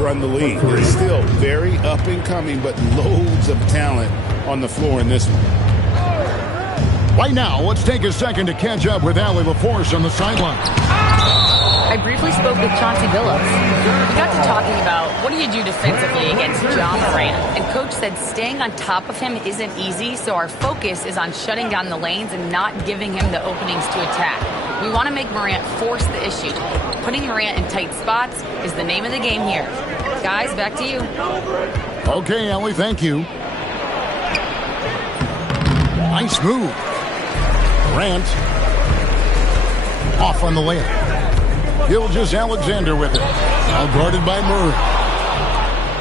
run the league. It's still very up and coming, but loads of talent on the floor in this one. Right now, let's take a second to catch up with Allie LaForce on the sideline. I briefly spoke with Chauncey Billups. We got to talking about what do you do defensively against Ja Morant. And Coach said staying on top of him isn't easy, so our focus is on shutting down the lanes and not giving him the openings to attack. We want to make Morant force the issue. Putting Morant in tight spots is the name of the game here. Guys, back to you. Okay, Allie, thank you. Nice move. Morant off on the layup. Gilgeous-Alexander with it. Now guarded by Murray.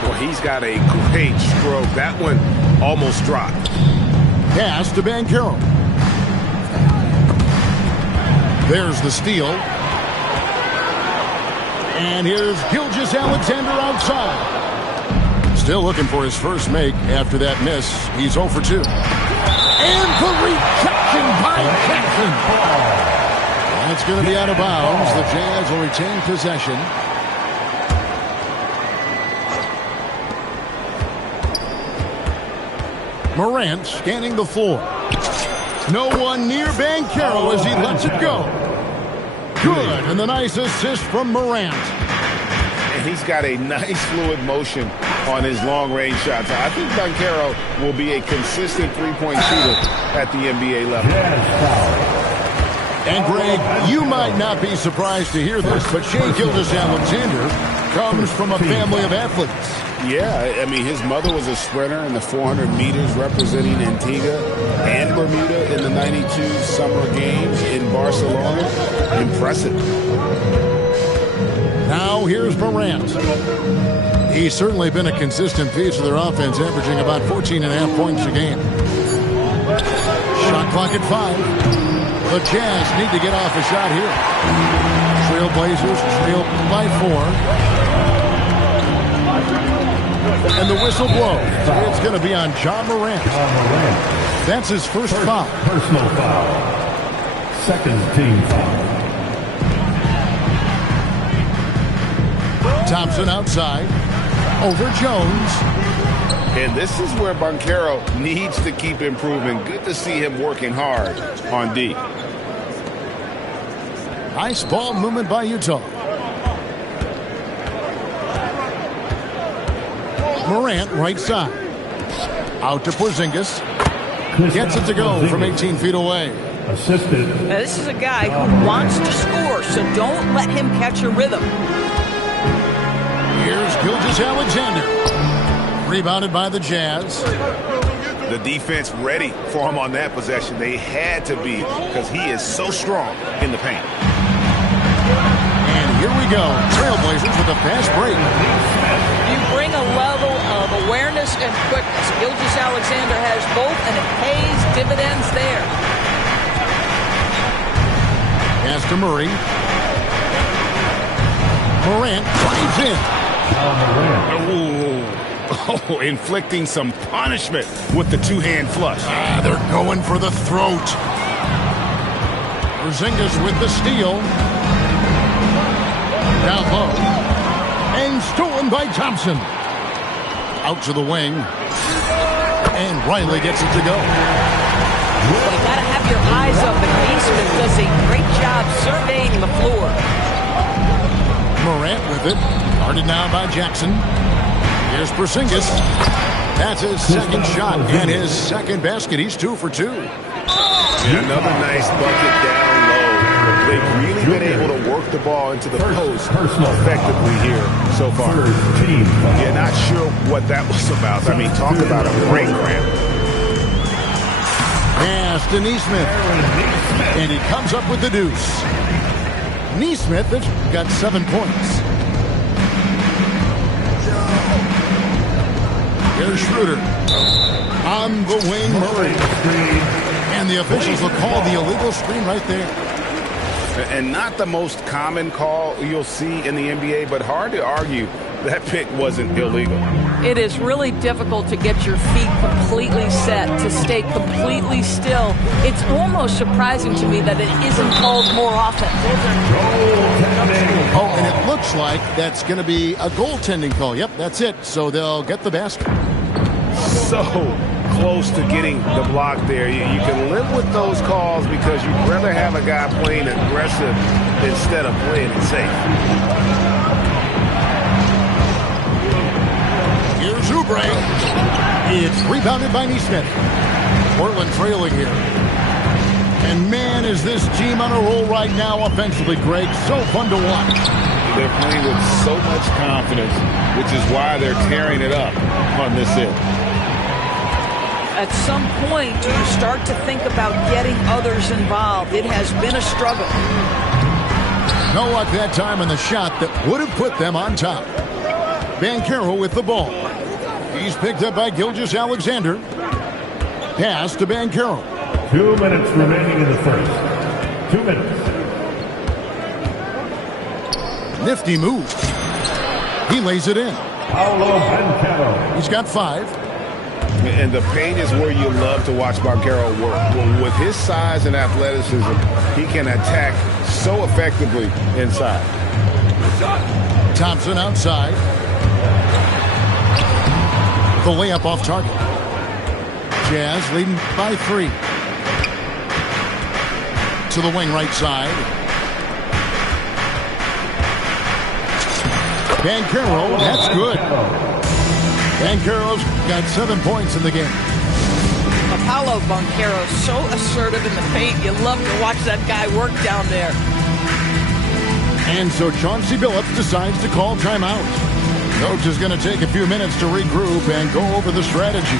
Well, he's got a great stroke. That one almost dropped. Pass to Banchero. There's the steal. And here's Gilgeous-Alexander outside. Still looking for his first make after that miss. He's 0 for 2. And the rejection by Jackson. That's going to be out of bounds. The Jazz will retain possession. Morant scanning the floor. No one near Banchero as he lets it go. Good, and the nice assist from Morant. And he's got a nice fluid motion on his long-range shots. I think Banchero will be a consistent three-point shooter at the NBA level. And, Greg, you might not be surprised to hear this, but Shai Gilgeous-Alexander comes from a family of athletes. Yeah, I mean, his mother was a sprinter in the 400 meters representing Antigua and Bermuda in the 92 Summer Games in Barcelona. Impressive. Now here's Morant. He's certainly been a consistent piece of their offense, averaging about 14.5 points a game. Shot clock at 5. The Jazz need to get off a shot here. Trailblazers trail by 4. And the whistle blows. It's going to be on Ja Morant. That's his first foul. Personal foul. Second team foul. Thompson outside. Over Jones. And this is where Banchero needs to keep improving. Good to see him working hard on D. Nice ball movement by Utah. Morant right side. Out to Porzingis. Gets it to go from 18 feet away. Assisted. Now, this is a guy who wants to score, so don't let him catch a rhythm. Here's Gilgeous-Alexander. Rebounded by the Jazz. The defense ready for him on that possession. They had to be because he is so strong in the paint. And here we go. Trailblazers with a fast break. You bring a level of awareness and quickness. Gilgeous-Alexander has both, and it pays dividends there. Pass to Murray. Morant drives in. Oh, inflicting some punishment with the two-hand flush. They're going for the throat. Porzingis with the steal. Down low. And stolen by Thompson. Out to the wing. And Riley gets it to go. You got to have your eyes open. Neesmith does a great job surveying the floor. Morant with it. Guarded now by Jackson. Here's Porzingis. That's his second shot and his second basket. He's 2 for 2. Another nice bucket down low. They've really been able to work the ball into the post effectively here so far. Yeah, not sure what that was about. I mean, talk about a brain cramp. Pass to Neesmith. And he comes up with the deuce. Neesmith has got 7 points. Here's Schroeder. On the wing, Murray. And the officials will call the illegal screen right there. And not the most common call you'll see in the NBA, but hard to argue that pick wasn't illegal. It is really difficult to get your feet completely set, to stay completely still. It's almost surprising to me that it isn't called more often. Oh, and it looks like that's going to be a goaltending call. Yep, that's it. So they'll get the basket. So close to getting the block there. You can live with those calls because you'd rather have a guy playing aggressive instead of playing it safe. Here's Oubre. It's rebounded by Neesmith. Portland trailing here. And man, is this team on a roll right now offensively, Greg. So fun to watch. They're playing with so much confidence, which is why they're tearing it up on this end. At some point, you start to think about getting others involved. It has been a struggle. No luck that time on the shot that would have put them on top. Banchero with the ball. He's picked up by Gilgeous-Alexander. Pass to Banchero. 2 minutes remaining in the first. 2 minutes. Nifty move. He lays it in. Paolo Banchero. He's got 5. And the paint is where you love to watch Banchero work. Well, with his size and athleticism, he can attack so effectively inside. Thompson outside. The layup off target. Jazz leading by 3. To the wing right side. Banchero, that's good. Banchero's got 7 points in the game. Paolo Banchero, so assertive in the paint. You love to watch that guy work down there. And so Chauncey Billups decides to call timeout. Coach is going to take a few minutes to regroup and go over the strategy.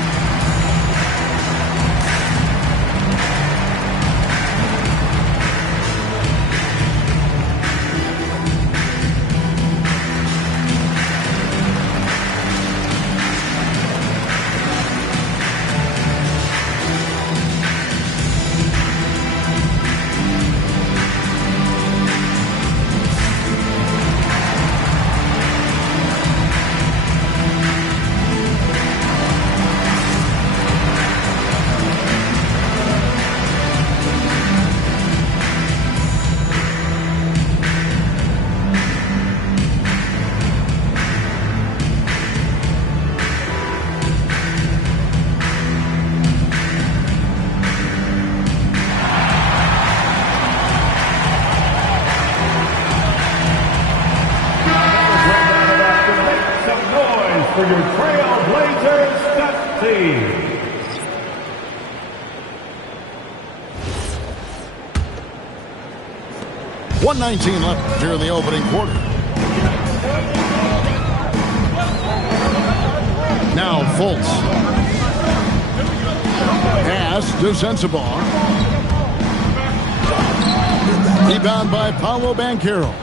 For your Trailblazers stat team. .119 left here in the opening quarter. Now Fultz. Pass to Sensabaugh. Rebound by Paolo Banchero.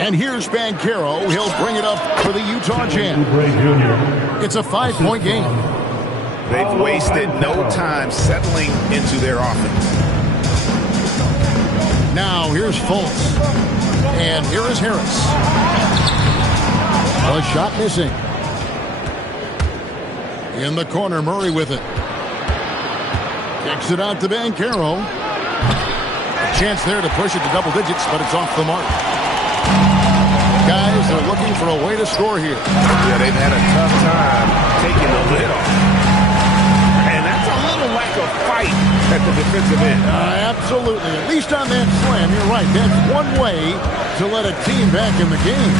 And here's Banchero. He'll bring it up for the Utah Jazz. It's a 5-point game. They've wasted no time settling into their offense. Now here's Fultz. And here is Harris. A shot missing. In the corner, Murray with it. Kicks it out to Banchero. A chance there to push it to double digits, but it's off the mark. Guys, they're looking for a way to score here. Yeah, they've had a tough time taking the lid off. And that's a little lack of fight at the defensive end. Absolutely. At least on that slam, you're right. That's one way to let a team back in the game.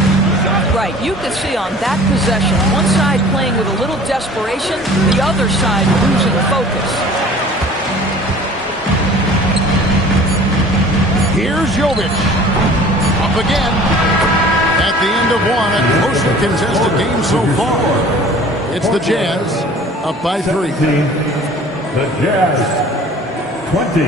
Right. You can see on that possession, one side playing with a little desperation, the other side losing focus. Here's Jovic. Up again. At the end of one, a closely contested game so far. It's the Jazz up by 3. The Jazz 20.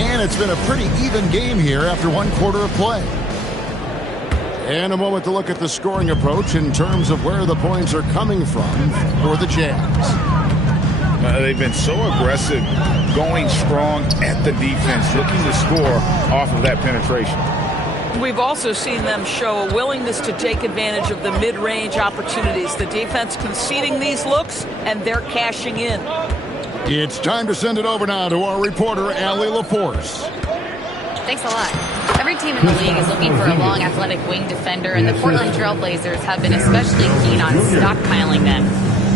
And it's been a pretty even game here after 1 quarter of play. And a moment to look at the scoring approach in terms of where the points are coming from for the Jazz. They've been so aggressive, going strong at the defense, looking to score off of that penetration. We've also seen them show a willingness to take advantage of the mid-range opportunities. The defense conceding these looks, and they're cashing in. It's time to send it over now to our reporter, Allie LaForce. Thanks a lot. Every team in the league is looking for a long, athletic wing defender, and the Portland Trail Blazers have been especially keen on stockpiling them.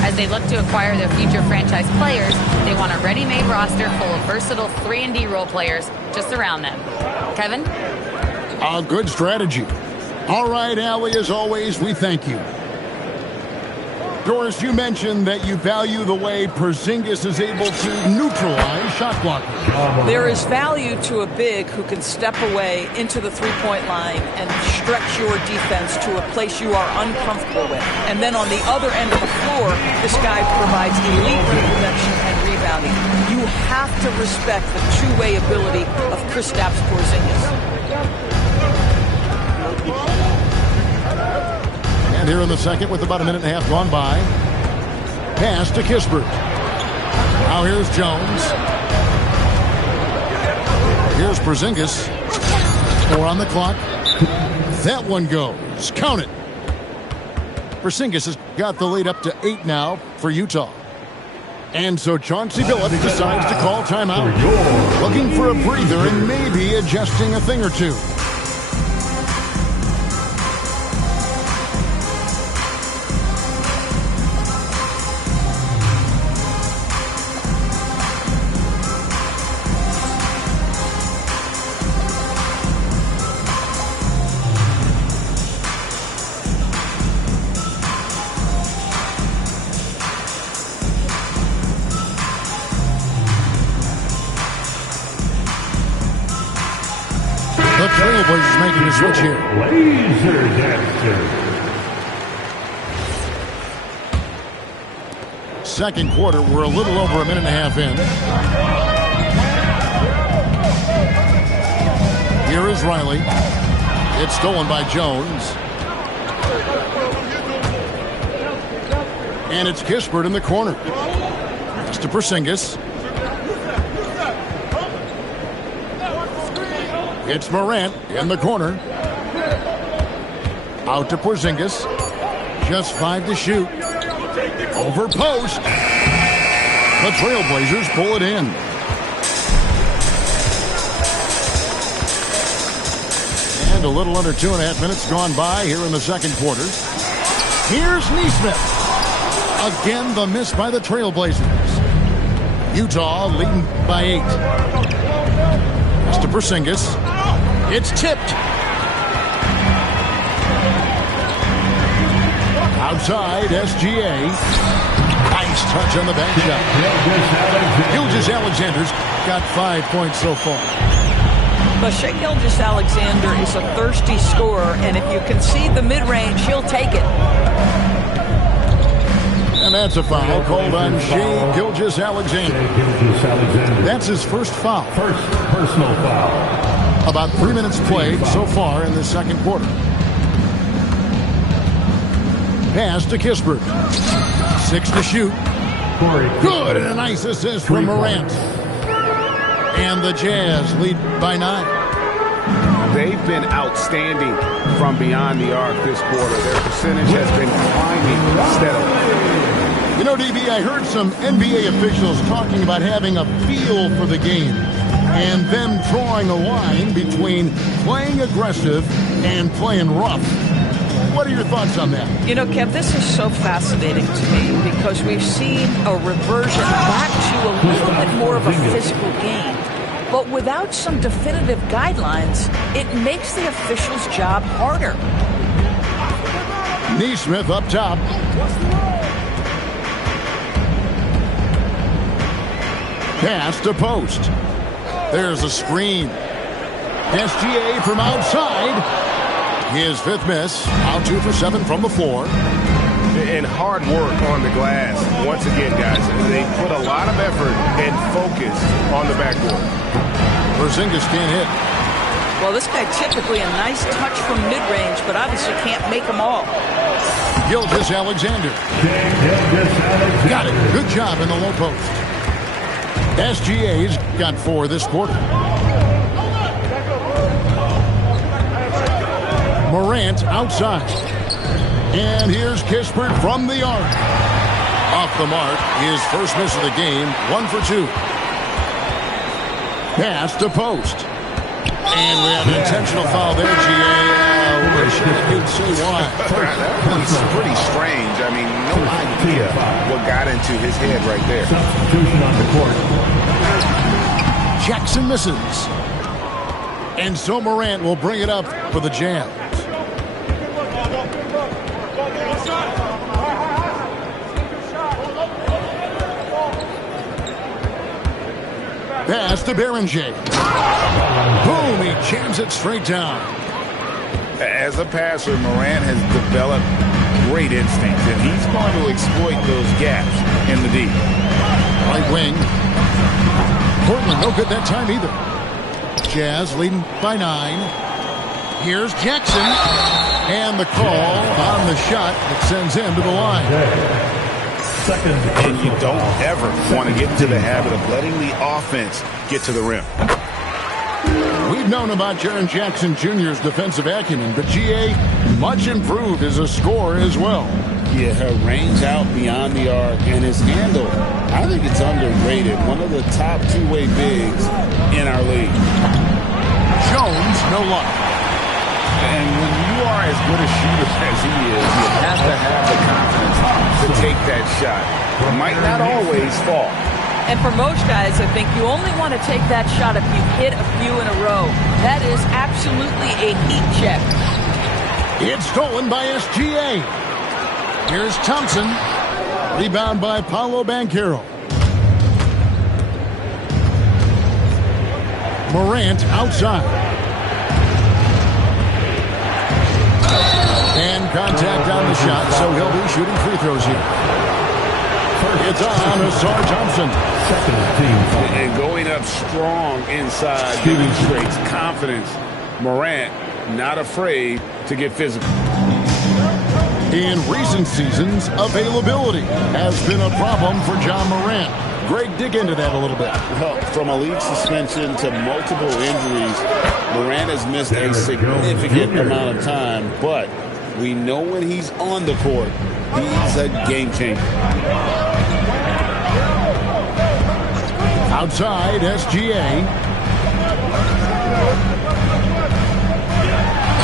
As they look to acquire their future franchise players, they want a ready-made roster full of versatile 3-and-D role players to surround them. Kevin? A good strategy. All right, Allie, as always, we thank you. Doris, you mentioned that you value the way Porzingis is able to neutralize shot blockers. There is value to a big who can step away into the three-point line and stretch your defense to a place you are uncomfortable with. And then on the other end of the floor, this guy provides elite rim protection and rebounding. You have to respect the two-way ability of Kristaps Porzingis. And here in the second with about a minute and a half gone by. Pass to Kispert. Now here's Jones. Here's Porzingis. 4 on the clock. That one goes. Count it. Porzingis has got the lead up to 8 now for Utah. And so Chauncey Billups decides to call timeout. Looking for a breather and maybe adjusting a thing or two. The Trailblazers making a switch here. Laser dancer. Second quarter, we're a little over a minute and a half in. Here is Riley. It's stolen by Jones. And it's Kispert in the corner. Pass to Porzingis. It's Morant in the corner. Out to Porzingis. Just 5 to shoot. Over post. The Trailblazers pull it in. And a little under 2.5 minutes gone by here in the second quarter. Here's Nesmith. Again, the miss by the Trailblazers. Utah leading by 8. Pass to Porzingis. It's tipped. Outside, SGA. Nice touch on the back shot. Gilgeous-Alexander's got 5 points so far. But Shai Gilgeous-Alexander is a thirsty scorer, and if you concede the mid-range, he'll take it. And that's a foul called on Shai Gilgeous-Alexander. That's his first foul. First personal foul. About 3 minutes played so far in the second quarter. Pass to Kispert. 6 to shoot. Good, and a nice assist from Morant. And the Jazz lead by 9. They've been outstanding from beyond the arc this quarter. Their percentage has been climbing steadily. You know, DB, I heard some NBA officials talking about having a feel for the game and them drawing a line between playing aggressive and playing rough. What are your thoughts on that? You know, Kev, this is so fascinating to me because we've seen a reversion back to a little bit more of a physical game. But without some definitive guidelines, it makes the officials' job harder. Nesmith up top. Pass to post. There's a screen. SGA from outside. His 5th miss. Out 2 for 7 from the floor. And hard work on the glass. Once again, guys, they put a lot of effort and focus on the backboard. Porzingis can't hit. Well, this guy typically a nice touch from mid-range, but obviously can't make them all. Gilgeous-Alexander. Got it. Good job in the low post. SGA's got 4 this quarter. Morant outside. And here's Kispert from the arc. Off the mark, his first miss of the game, 1 for 2. Pass to post. And we have an intentional foul there, G.A. Wish I could say why. That's pretty strange. I mean, no idea what got into his head right there. Substitution on the court. Jackson misses. And so Morant will bring it up for the Jazz. Pass to Berenger. Boom, he jams it straight down. As a passer, Morant has developed great instincts, and he's going to exploit those gaps in the deep. Right wing. Portland no good that time either. Jazz leading by 9. Here's Jackson. And the call on the shot that sends him to the line. And you don't ever want to get into the habit of letting the offense get to the rim. We've known about Jaren Jackson Jr.'s defensive acumen, but G.A. much improved as a scorer as well. Yeah, her range out beyond the arc and his handle, I think it's underrated. One of the top two-way bigs in our league. Jones, no luck. And when you are as good a shooter as he is, you have to have the confidence to take that shot. It might not always fall. And for most guys, I think you only want to take that shot if you've hit a few in a row. That is absolutely a heat check. It's stolen by SGA. Here's Thompson. Rebound by Paolo Banchero. Morant outside. And contact on the shot, so he'll be shooting free throws here. It's on Asar Thompson. And going up strong inside demonstrates confidence. Morant not afraid to get physical. In recent seasons, availability has been a problem for John Morant. Greg, dig into that a little bit. Well, from a league suspension to multiple injuries, Morant has missed a significant amount of time, but we know when he's on the court, he's a game changer. Outside, SGA.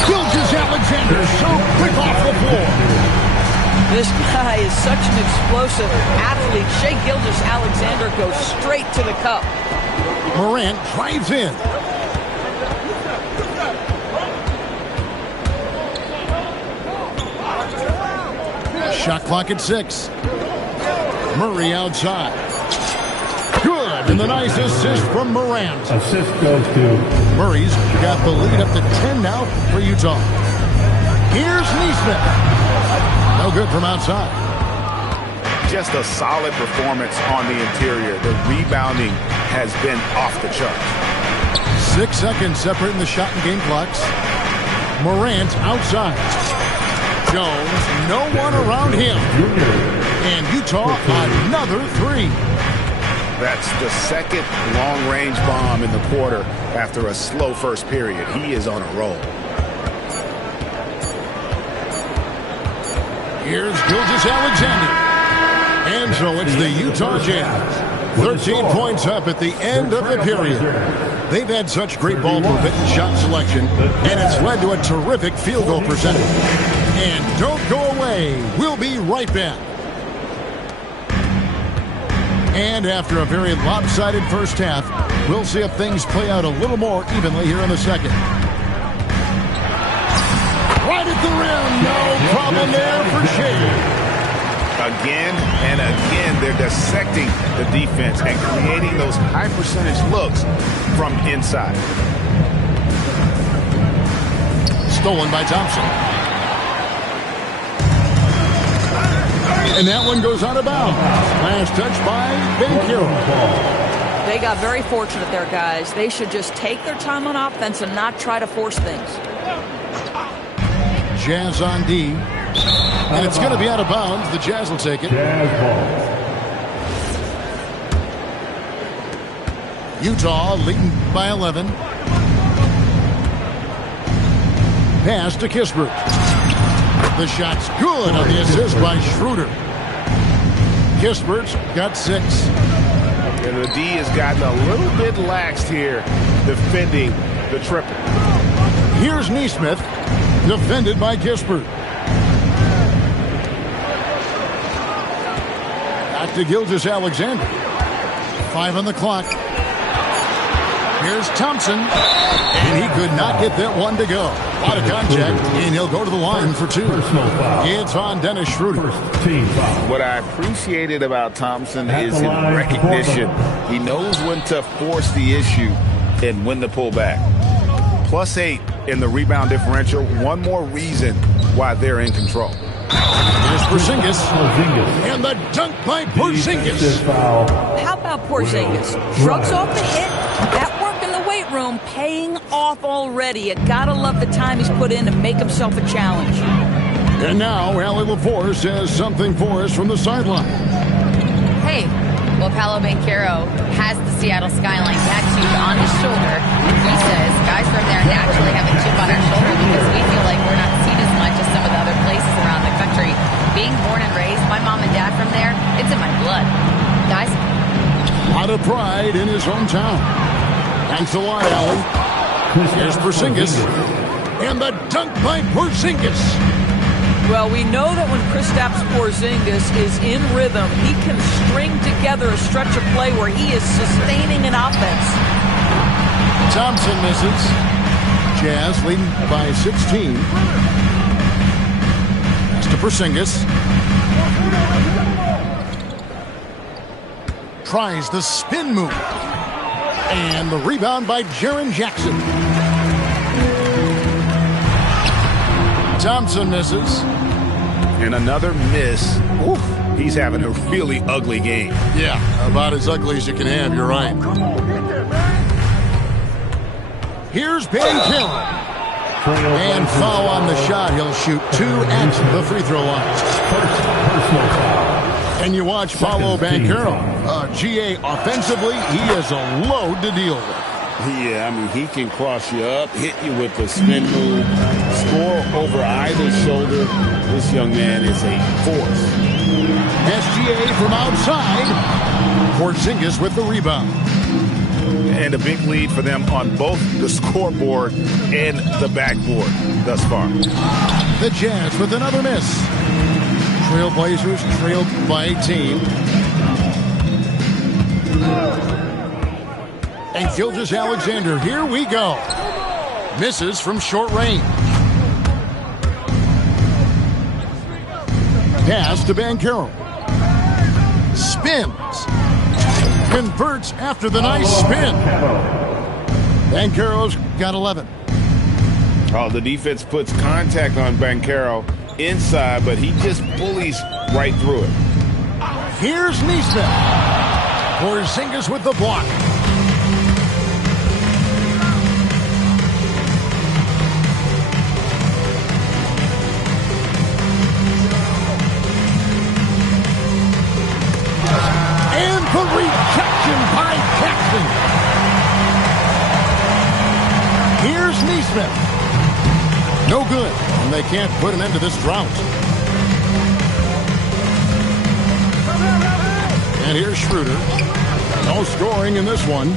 Gilgeous-Alexander so quick off the floor. This guy is such an explosive athlete. Shai Gilgeous-Alexander goes straight to the cup. Morant drives in. Shot clock at 6. Murray outside. Good, and the nice assist from Morant. Assist goes to Murray's got the lead up to 10 now for Utah. Here's Neesmith. No good from outside. Just a solid performance on the interior. The rebounding has been off the charts. 6 seconds separating the shot and game clocks. Morant outside. Jones, no one around him. And Utah, another 3. That's the second long-range bomb in the quarter after a slow first period. He is on a roll. Here's Gilgeous-Alexander. And so it's the Utah Jazz. 13 points up at the end of the period. They've had such great ball movement and shot selection, and it's led to a terrific field goal percentage. And don't go away. We'll be right back. And after a very lopsided first half, we'll see if things play out a little more evenly here in the second. Right at the rim. No problem there for Shai. Again and again, they're dissecting the defense and creating those high percentage looks from inside. Stolen by Thompson. And that one goes out of bounds. Last touch by Banchero. They got very fortunate there, guys. They should just take their time on offense and not try to force things. Jazz on D. And it's going to be out of bounds. The Jazz will take it. Jazz ball. Utah leading by 11. Pass to Kispert. The shot's good on the assist by Schroeder. Kispert's got 6. And the D has gotten a little bit laxed here defending the triple. Here's Neesmith, defended by Kispert. Back to Gilgeous-Alexander. 5 on the clock. Here's Thompson, and he could not get that one to go. A lot of contact, and he'll go to the line for 2. It's on Dennis Schroeder. What I appreciated about Thompson is his recognition. He knows when to force the issue and when to pull back. +8 in the rebound differential. One more reason why they're in control. Here's Porzingis, and the dunk by Porzingis. How about Porzingis? Shrugs off the hit. That work in the weight room paying off already. You gotta love the time he's put in to make himself a challenge. And now Allie LaForce says something for us from the sideline. Hey, well, Paolo Banchero has the Seattle skyline tattooed on his shoulder, and he says guys from there naturally have a chip on our shoulder because we feel like we're not seen as much as some of the other places around the country. Being born and raised, my mom and dad from there, it's in my blood. Guys? A lot of pride in his hometown. Thanks a lot, Allie. Here's Porzingis, and the dunk by Porzingis. Well, we know that when Kristaps Porzingis is in rhythm, he can string together a stretch of play where he is sustaining an offense. Thompson misses. Jazz leading by 16. Pass to Porzingis. Tries the spin move. And the rebound by Jaren Jackson. Thompson misses. And another miss. Oof, he's having a really ugly game. Yeah, about as ugly as you can have, you're right. Here's Banchero. And foul on the shot. He'll shoot 2 at the free throw line. And you watch Paolo Banchero. GA offensively, he is a load to deal with. Yeah, I mean, he can cross you up, hit you with the spin move, score over either shoulder. This young man is a force. SGA from outside. Porzingis with the rebound. And a big lead for them on both the scoreboard and the backboard thus far. The Jazz with another miss. Trailblazers trailed by 18. And Gilgeous-Alexander, here we go. Misses from short range. Pass to Banchero. Spins. Converts after the nice spin. Banchero's got 11. Oh, the defense puts contact on Banchero inside, but he just bullies right through it. Here's Neesmith. Porzingis with the block. And the rejection by Jackson. Here's Neesmith. No good, and they can't put an end to this drought. And here's Schroeder. No scoring in this one.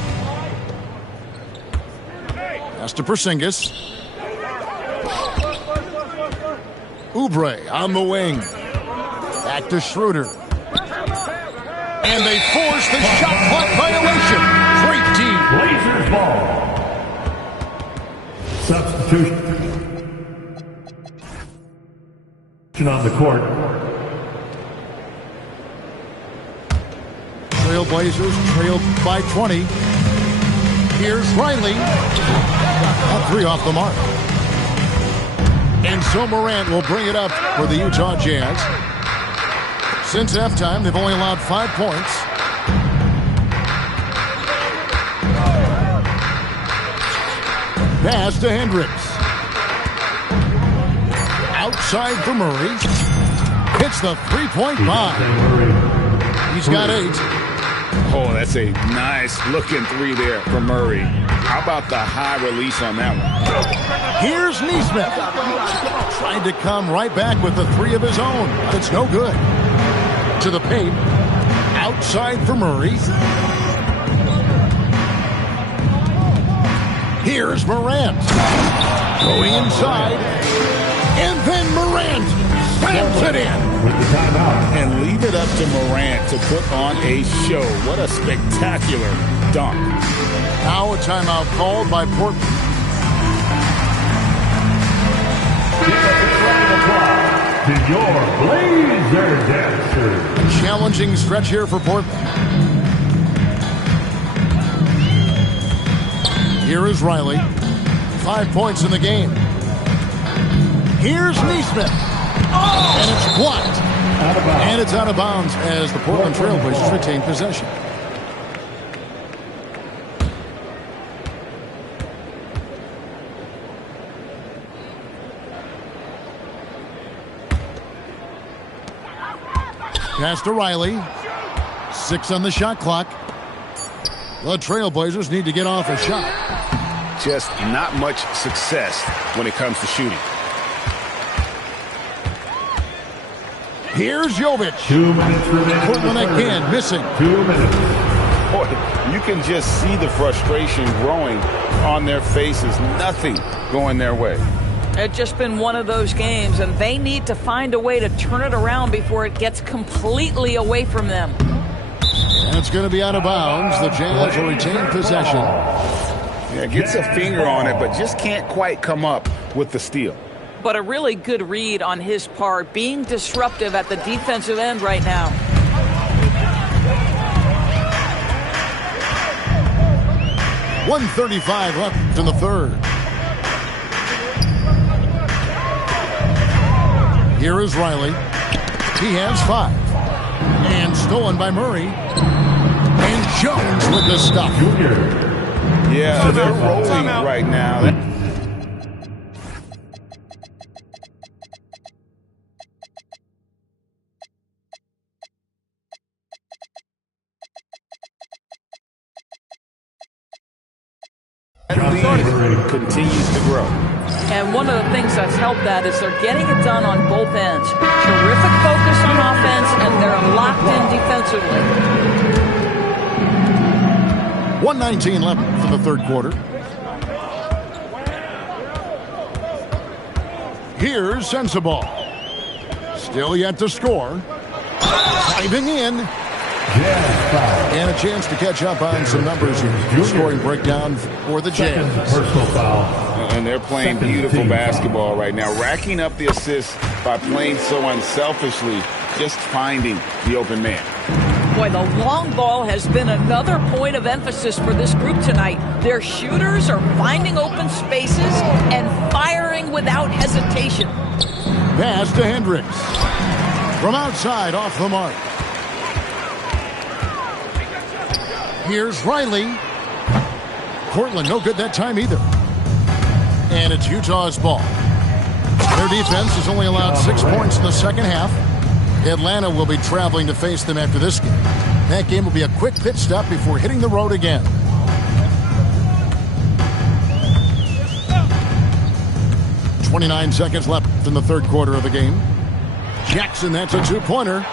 Pass to Porzingis. Oubre on the wing. Back to Schroeder. And they force the shot clock violation. Great team. Blazers ball. Substitution on the court. Trailblazers trailed by 20. Here's Riley. All 3 off the mark. And so Morant will bring it up for the Utah Jazz. Since halftime, they've only allowed 5 points. Pass to Hendricks. Outside for Murray. Hits the three-point bomb. He's got 8. Oh, that's a nice looking 3 there from Murray. How about the high release on that one? Here's Neesmith. Tried to come right back with the three of his own. It's no good. To the paint. Outside for Murray. Here's Morant. Going inside. And then Morant slams it in. With the timeout. And leave it up to Morant to put on a show. What a spectacular dunk. Now a timeout called by Portland. To your Blazer Dancers. Challenging stretch here for Portland. Here is Riley. 5 points in the game. Here's Neesmith. And it's blocked. And it's out of bounds as the Portland Trailblazers retain possession. Pass to Riley. 6 on the shot clock. The Trailblazers need to get off a shot. Just not much success when it comes to shooting. Here's Jovic. 2 minutes remaining. Portland again missing. 2 minutes. Boy, you can just see the frustration growing on their faces. Nothing going their way. It's just been one of those games, and they need to find a way to turn it around before it gets completely away from them. And it's going to be out of bounds. The Jazz will retain possession. Yeah, gets a finger on it, but just can't quite come up with the steal. But a really good read on his part, being disruptive at the defensive end right now. .135 left in the third. Here is Riley. He has 5. And stolen by Murray. And Jones with the stop. Yeah, they're rolling right now. Continues to grow. And one of the things that's helped that is they're getting it done on both ends. Terrific focus on offense, and they're locked in defensively. 1:19 left for the third quarter. Here's Sensabaugh. Still yet to score. Diving in. And a chance to catch up on some numbers here. Scoring breakdown for the Jazz. Personal foul. And they're playing beautiful basketball right now, racking up the assists by playing so unselfishly, just finding the open man. Boy, the long ball has been another point of emphasis for this group tonight. Their shooters are finding open spaces and firing without hesitation. Pass to Hendricks. From outside, off the mark. Here's Riley. Portland, no good that time either. And it's Utah's ball. Their defense has only allowed 6 points in the second half. Atlanta will be traveling to face them after this game. That game will be a quick pit stop before hitting the road again. .29 seconds left in the third quarter of the game. Jackson, that's a two-pointer.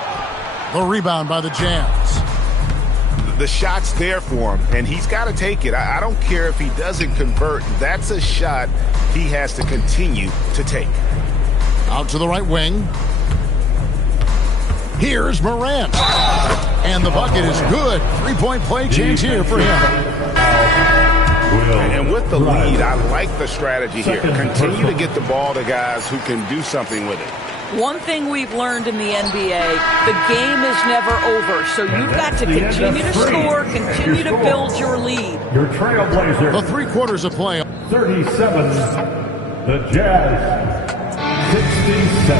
The rebound by the Jazz. The shot's there for him, and he's got to take it. I don't care if he doesn't convert. That's a shot he has to continue to take. Out to the right wing. Here's Morant. And the bucket is good. Three-point play chance here for him. And with the lead, I like the strategy here. Continue to get the ball to guys who can do something with it. One thing we've learned in the NBA, the game is never over. So you've got to continue to score, continue to build your lead. Your Trailblazer. The 3 quarters of play. 37. The Jazz. 67.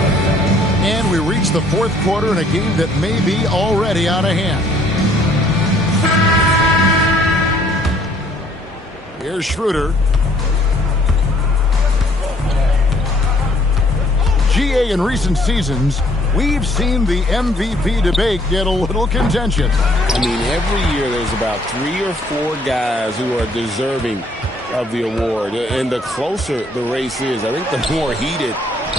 And we reach the fourth quarter in a game that may be already out of hand. Here's Schroeder. GA, in recent seasons, we've seen the MVP debate get a little contentious. I mean, every year there's about 3 or 4 guys who are deserving of the award. And the closer the race is, I think the more heated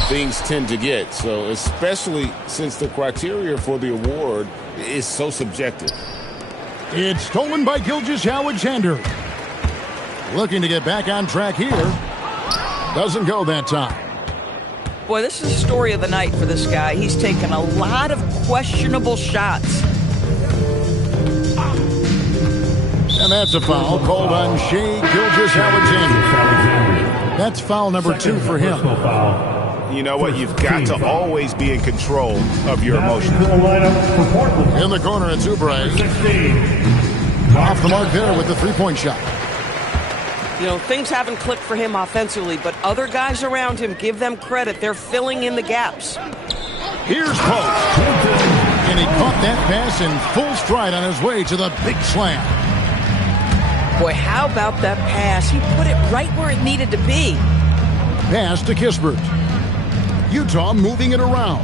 things tend to get. So especially since the criteria for the award is so subjective. It's stolen by Gilgeous-Alexander. Looking to get back on track here. Doesn't go that time. Boy, this is the story of the night for this guy. He's taken a lot of questionable shots. And that's a foul called on Shai Gilgeous-Alexander. That's foul number 2 for him. You know what? You've got to always be in control of your emotions. In the corner, it's Oubre. Off the mark there with the three-point shot. You know, things haven't clicked for him offensively, but other guys around him, give them credit. They're filling in the gaps. Here's Post. And he caught that pass in full stride on his way to the big slam. Boy, how about that pass? He put it right where it needed to be. Pass to Kispert. Utah moving it around.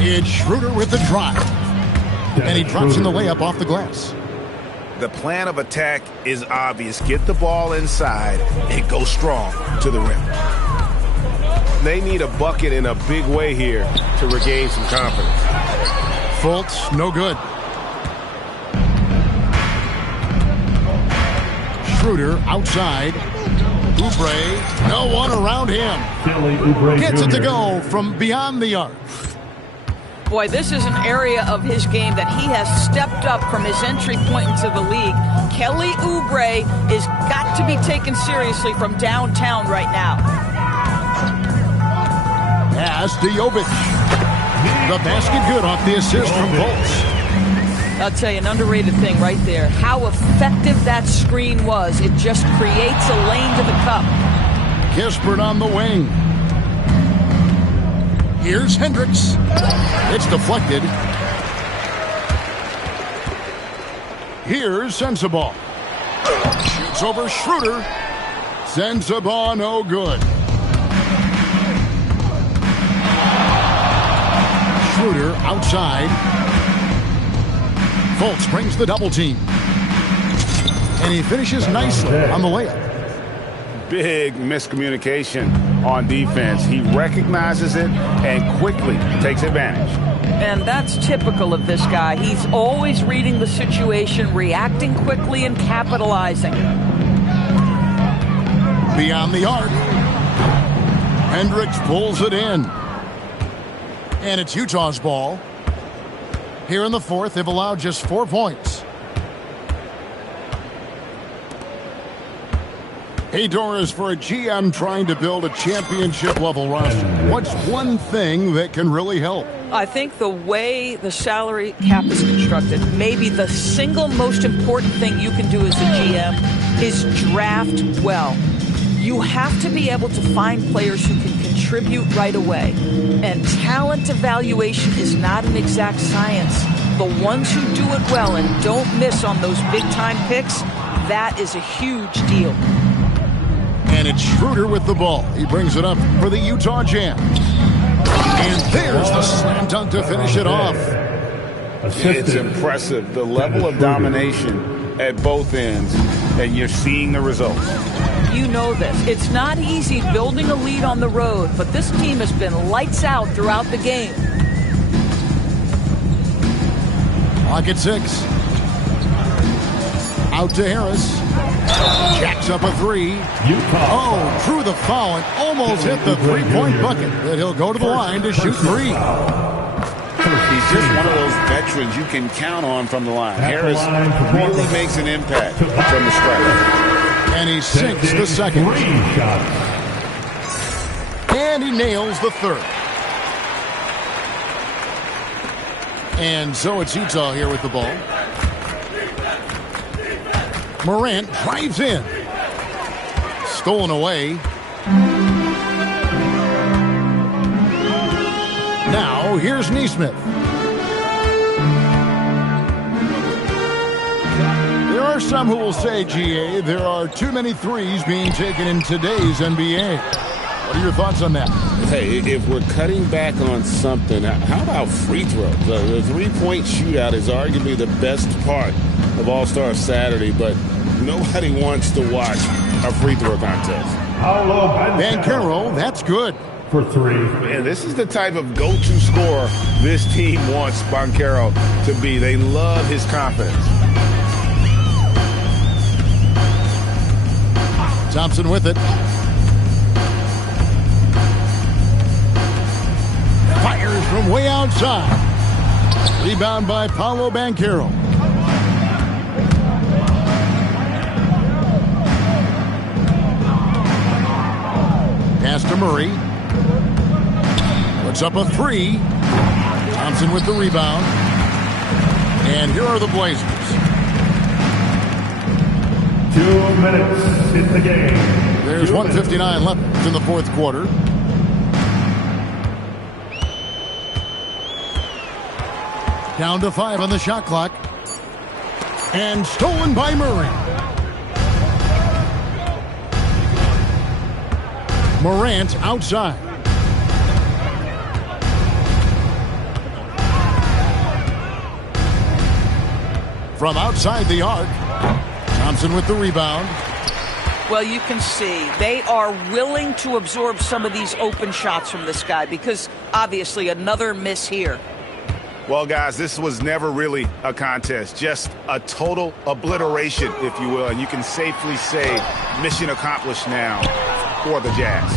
It's Schroeder with the drive. And he drops in the layup off the glass. The plan of attack is obvious. Get the ball inside and go strong to the rim. They need a bucket in a big way here to regain some confidence. Fultz, no good. Schroeder outside. Oubre, no one around him. Gets it to go from beyond the arc. Boy, this is an area of his game that he has stepped up from his entry point into the league. Kelly Oubre is got to be taken seriously from downtown right now. Pass to Jovic. The basket good off the assist from Fultz. I'll tell you, an underrated thing right there. How effective that screen was. It just creates a lane to the cup. Kispert on the wing. Here's Hendricks. It's deflected. Here's Sensabaugh. Shoots over Schroeder. Sensabaugh, no good. Schroeder outside. Fultz brings the double team. And he finishes nicely on the layup. Big miscommunication on defense. He recognizes it and quickly takes advantage. And that's typical of this guy. He's always reading the situation, reacting quickly, and capitalizing. Beyond the arc. Hendricks pulls it in. And it's Utah's ball. Here in the fourth, they've allowed just 4 points. Hey, Doris, for a GM trying to build a championship-level roster, what's one thing that can really help? I think the way the salary cap is constructed, maybe the single most important thing you can do as a GM is draft well. You have to be able to find players who can contribute right away. And talent evaluation is not an exact science. The ones who do it well and don't miss on those big-time picks, that is a huge deal. And it's Schroeder with the ball. He brings it up for the Utah Jazz. And there's the slam dunk to finish it off. It's impressive, the level of domination at both ends, and you're seeing the results. You know this. It's not easy building a lead on the road, but this team has been lights out throughout the game. Clock at 6. Out to Harris. Jacks up a three. Oh, drew the foul and almost hit the three-point bucket. But he'll go to the line to shoot 3. He's just one of those veterans you can count on from the line. Harris really makes an impact from the stripe. And he sinks the second. And he nails the third. And so it's Utah here with the ball. Morant drives in. Stolen away. Now here's Nesmith. There are some who will say, GA, there are too many threes being taken in today's NBA. What are your thoughts on that? Hey, if we're cutting back on something, how about free throws? The three-point shootout is arguably the best part of All-Star Saturday, but nobody wants to watch a free throw contest. Banchero, that's good. For 3. And this is the type of go-to scorer this team wants Banchero to be. They love his confidence. Thompson with it. Fires from way outside. Rebound by Paolo Banchero. Pass to Murray. Puts up a 3. Thompson with the rebound. And here are the Blazers. 2 minutes in the game. There's 1:59 left in the fourth quarter. Down to 5 on the shot clock. And stolen by Murray. Morant outside. From outside the arc. Thompson with the rebound. Well, you can see they are willing to absorb some of these open shots from this guy because obviously another miss here. Well, guys, this was never really a contest, just a total obliteration, if you will. And you can safely say mission accomplished now for the Jazz.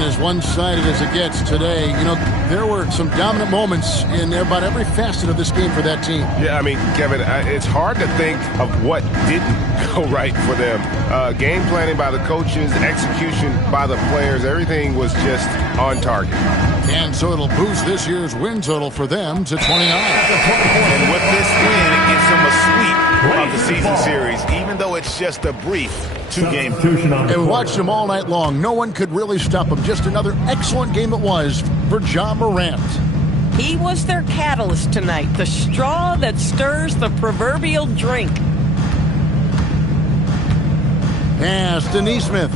As one-sided as it gets today, you know, there were some dominant moments in about every facet of this game for that team. Yeah, I mean, Kevin, it's hard to think of what didn't go right for them. Game planning by the coaches, execution by the players, everything was just on target. And so it'll boost this year's win total for them to 29. And with this win, it gives them a sweep of the season series, even though it's just a brief 2-game. And watched them all night long. No one could really stop them. Just another excellent game it was for Ja Morant. He was their catalyst tonight, the straw that stirs the proverbial drink. Pass to Nesmith.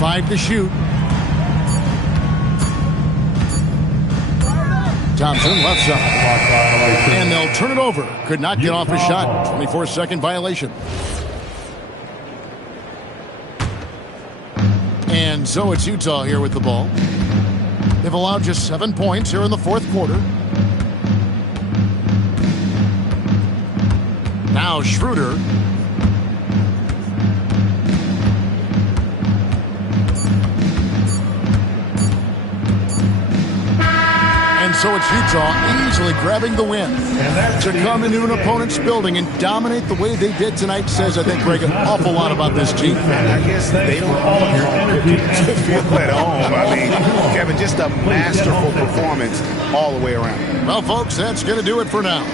5 to shoot. Thompson left side. And they'll turn it over. Could not get off a shot. 24-second violation. And so it's Utah here with the ball. They've allowed just 7 points here in the fourth quarter. Now Schroeder. And so it's Utah easily grabbing the win. To come into an opponent's building and dominate the way they did tonight says, I think, Greg, an awful lot about this team. I guess they don't to feel at home. I mean, Kevin, just a masterful performance all the way around. Well, folks, that's going to do it for now.